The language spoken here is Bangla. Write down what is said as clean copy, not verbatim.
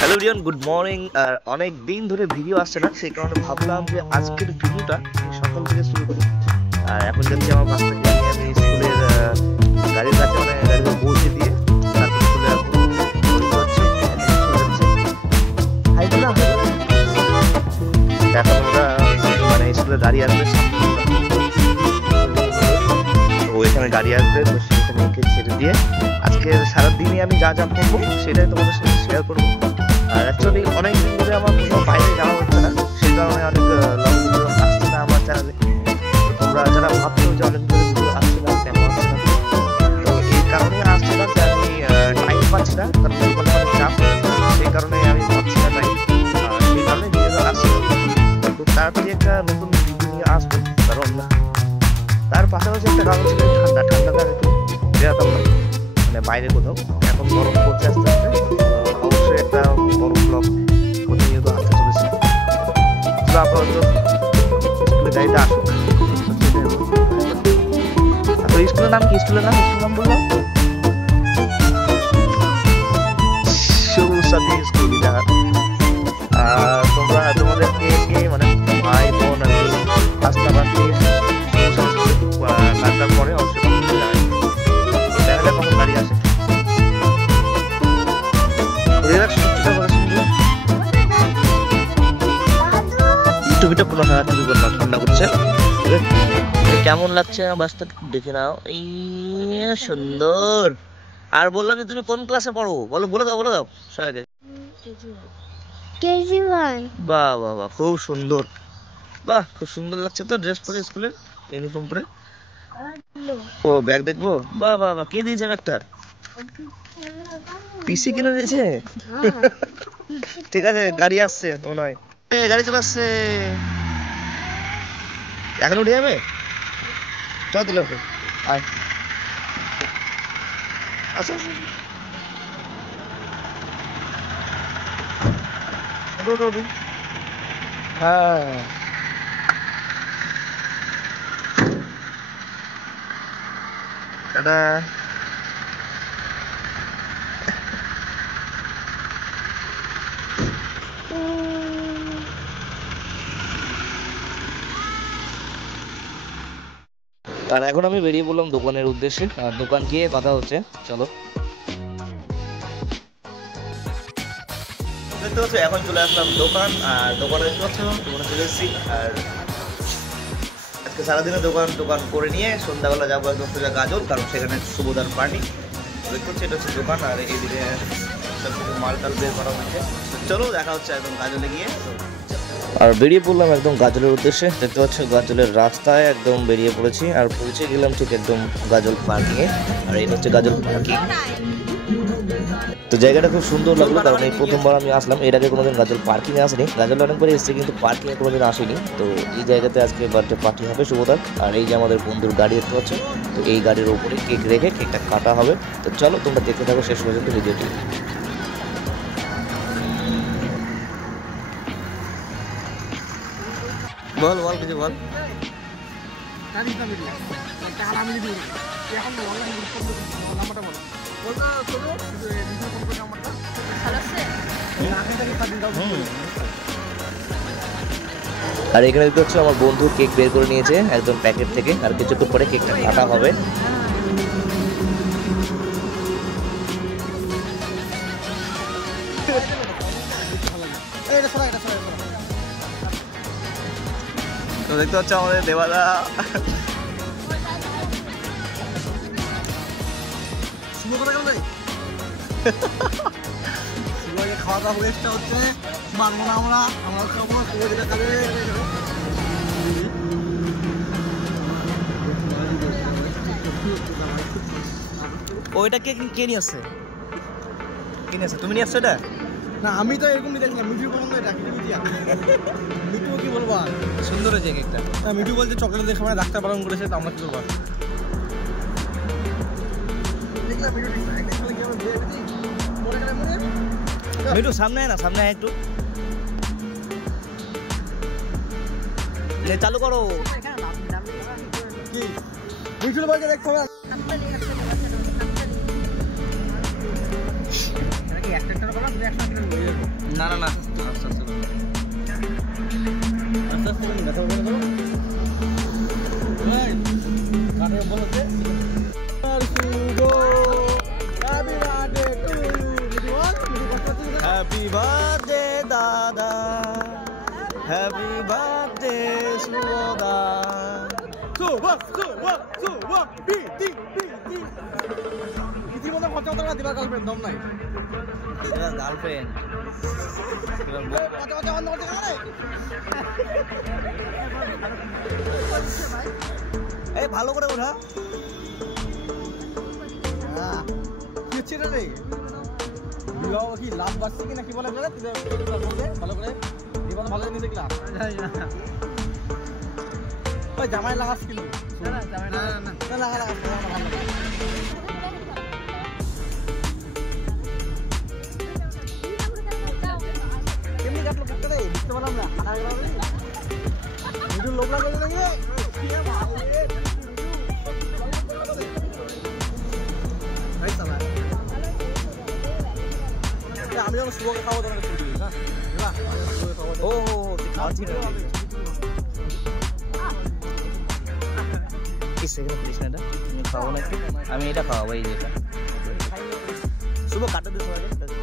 Hello everyone, good morning. আর অনেক দিন ধরে ভিডিও আসছে না, সেই কারণে ভাবলাম যে আজকের ভিডিওটা সকাল থেকে শুরু করি। আর এখন যাচ্ছি আমার বাসটাকে নিয়ে আমি স্কুলের গাড়ির কাছে, মানে গাড়িতে পৌঁছে দিয়ে তারপর চলে আসবো। এখন ওরা মানে স্কুলে গাড়ি আসবে, তো ওইখানে গাড়ি আসবে, তো সেখানে ওকে ছেড়ে দিয়ে আজকে সারাদিনই আমি যা যা করবো সেটাই তোমাদের সাথে শেয়ার করবো। আর অ্যাকচুয়ালি অনেক দিন ধরে আমার কোনো বাইরে যাওয়া হচ্ছে না, সেই কারণে অনেক লং ভিডিও আসছে না আমার চ্যানেলে। তোমরা যারা ভাবছো যে অনেক ধরে ভিডিও আসছে না, কেন আসছে না, তো এই কারণে আসছে না যে আমি টাইম পাচ্ছি না, কারণ অনেক চাপ, সেই কারণে আমি পাচ্ছি না টাইম, সেই কারণে ভিডিও আসছে না। তো তাড়াতাড়ি একটা নতুন ভিডিও নিয়ে আসবো, কারণ তার পাশাপাশি একটা কারণ ছিল ঠান্ডাটা আমি একটু বেরাতাম না, মানে বাইরে কোথাও। এখন গরম পড়ছে আস্তে আস্তে, অবশ্যই একটা বড় ব্লগ প্রতিনিয়ত আসতে চলেছে। আপাতত স্কুলের গাড়িটা আসুক। স্কুলের নাম কি? স্কুলের নাম বললাম সৌসাদি স্কুল। আর তোমরা তোমাদের কে মানে ভাই বোন আর রাস্তা বাকি কাটার পরে অবশ্যই দেখা যায় কখন গাড়ি আসে। ঠান্ডা করছে, কেমন লাগছে বাসটা দেখে নাও। এই সুন্দর। আর বললাম যে তুমি কোন ক্লাসে পড়ো, বলে দাও সবাইকে। বাহ বাহ বাহ, খুব সুন্দর, বাহ খুব সুন্দর লাগছে তো ড্রেস পরে, স্কুলের ইউনিফর্ম পরে। ও ব্যাগ দেখবো, বাহ বাহ বাহ, কে দিয়েছে ব্যাগটা? পিসি কিনে দিয়েছে। ঠিক আছে, গাড়ি আসছে মনে হয়, গাড়ি চলে আসছে, এখন উঠে যাবে। চল দিলে আয়, আচ্ছা হ্যাঁ। টাটা। আর এখন আমি বেরিয়ে পড়লাম দোকানের উদ্দেশ্যে, আর দোকান গিয়ে কথা হচ্ছে, চলো। দেখতে পাচ্ছ এখন চলে আসলাম দোকান, আর দোকানে দেখতে পাচ্ছ দোকানে চলে এসেছি। আর আজকে সারাদিনে দোকান করে নিয়ে সন্ধ্যাবেলা যাবো একদম সোজা গাজল, কারণ সেখানে সুবোধার পার্টি। দেখতে হচ্ছে এটা হচ্ছে দোকান, আর এইদিকে সব কিছু মালটাল বের করা হয়েছে। চলো দেখা হচ্ছে একদম গাজলে গিয়ে। আর বেরিয়ে পড়লাম একদম গাজলের উদ্দেশ্যে। দেখতে পাচ্ছ গাজলের রাস্তায় একদম বেরিয়ে পড়েছি, আর পৌঁছে গেলাম ঠিক একদম গাজল পার্কিংয়ে। আর এটা হচ্ছে গাজল পার্কিং। তো জায়গাটা খুব সুন্দর লাগলো, কারণ এই প্রথমবার আমি আসলাম। এর আগে কোনোদিন গাজল পার্কিংয়ে আসিনি, গাজলে অনেকবারই এসেছি কিন্তু পার্কিংয়ে কোনোদিন আসিনি। তো এই জায়গাতে আজকে বার্থডে পার্টি হবে শুভদার। আর এই যে আমাদের বন্ধুর গাড়ি দেখতে পাচ্ছ, তো এই গাড়ির ওপরে কেক রেখে কেকটা কাটা হবে। তো চলো তোমরা দেখতে থাকো শেষ পর্যন্ত ভিডিওটি। বল কিছু বল। আর এখানে দেখতে হচ্ছে আমার বন্ধু কেক বের করে নিয়েছে একদম প্যাকেট থেকে, আর কিছুক্ষণ পরে কেকটা কাটা হবে। তো দেখতে হচ্ছে আমাদের দেবাদা খাওয়া দাওয়া ওয়েস্টটা হচ্ছে, মানবো না আমরা খাবো, ওইটা কে নিয়ে আসছে? তুমি নিয়ে আসছো এটা? না আমি তো এরকম দেখলাম, মিঠু পছন্দ, এটা মিঠু কি বলবো, সুন্দর হয়েছে কেকটা। মিঠু বলছে চকলেট দেখে মানে ডাক্তার পালন করেছে, তো আমরা কি করবো। মিঠু সামনে একটু চালু করো। কি মিঠুর বলছে দেখতে হবে একটা না না না আস্তে আস্তে কথা বলে দেবো কাটে বলতে হ্যাপি বার্থডে দাদা হ্যাপি বার্থডে শুভদা শুভ শুভ শুভ বিটি বিটি ইতিমধ্যে খরচা কত টাকা দিবা গার্লফ্রেন্ড দম নাই গার্লফ্রেন্ড এই ভালো করে ওঠা কি হচ্ছে রে বিবাহ কি লাভ বাড়ছে না কি বলে ভালো করে জীবন ভালো জিনিস দেখলাম ওই জামাই লাগাস কিন্তু লাগা কেমনি কাটলো কাটতে রে বুঝতে পারলাম না খানা গেল ভিডিও লোক লাগলো নাকি আমি যখন শুভকে খাবো তখন ছুটি দিই না ও খাওয়াচ্ছি না আমি এটা খাওয়াবো এই যেটা শুভ কাটা দিতে